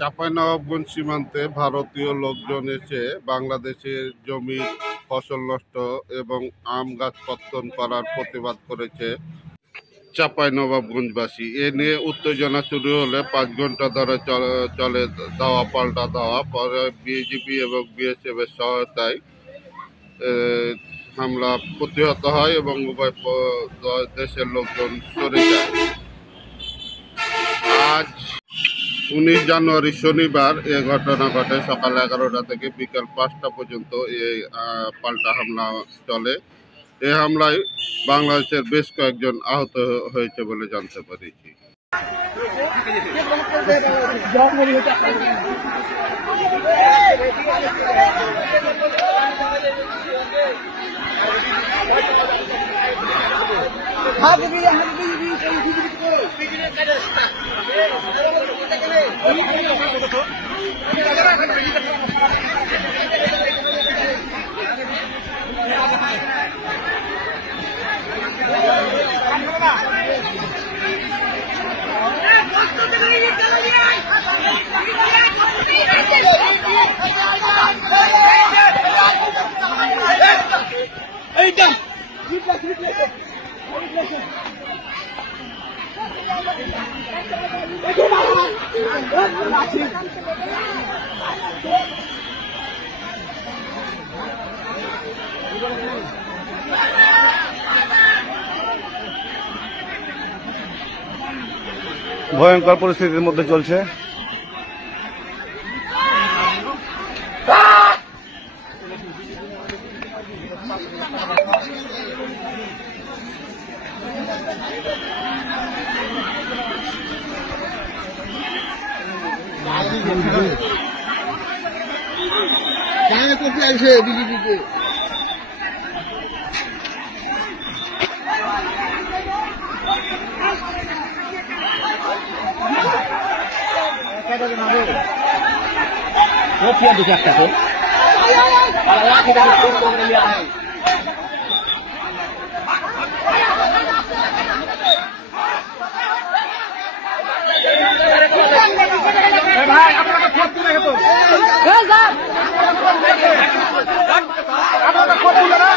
চাঁপাইনবাবগঞ্জ সীমান্তে ভারতীয় লোকজন এসে বাংলাদেশের জমির ফসল নষ্ট এবং আম গাছ কর্তন করার প্রতিবাদ করেছে চাঁপাইনবাবগঞ্জবাসী। এ নিয়ে উত্তেজনা শুরু হলে 5 ঘন্টা ধরে চলে দাওয়া পাল্টা দাওয়া। পরে বিজিবি এবং বিএসএফ এর সহায়তায় হামলা প্রতিহত হয় এবং উভয় দেশের লোকজন সরে যায়। আজ 19 জানুয়ারি শনিবার এ ঘটনা ঘটে। সকাল 11টা থেকে বিকাল 5টা পর্যন্ত এই পাল্টা হামলা চলে। এই হামলায় বাংলাদেশের বেশ কয়েকজন আহত হয়েছে বলে জানতে পেরেছি। ভয়ঙ্কর পরিস্থিতির মধ্যে চলছে। ভাই আপনারা ফোন তুলে গেতো আপনারা ফোন তুলে না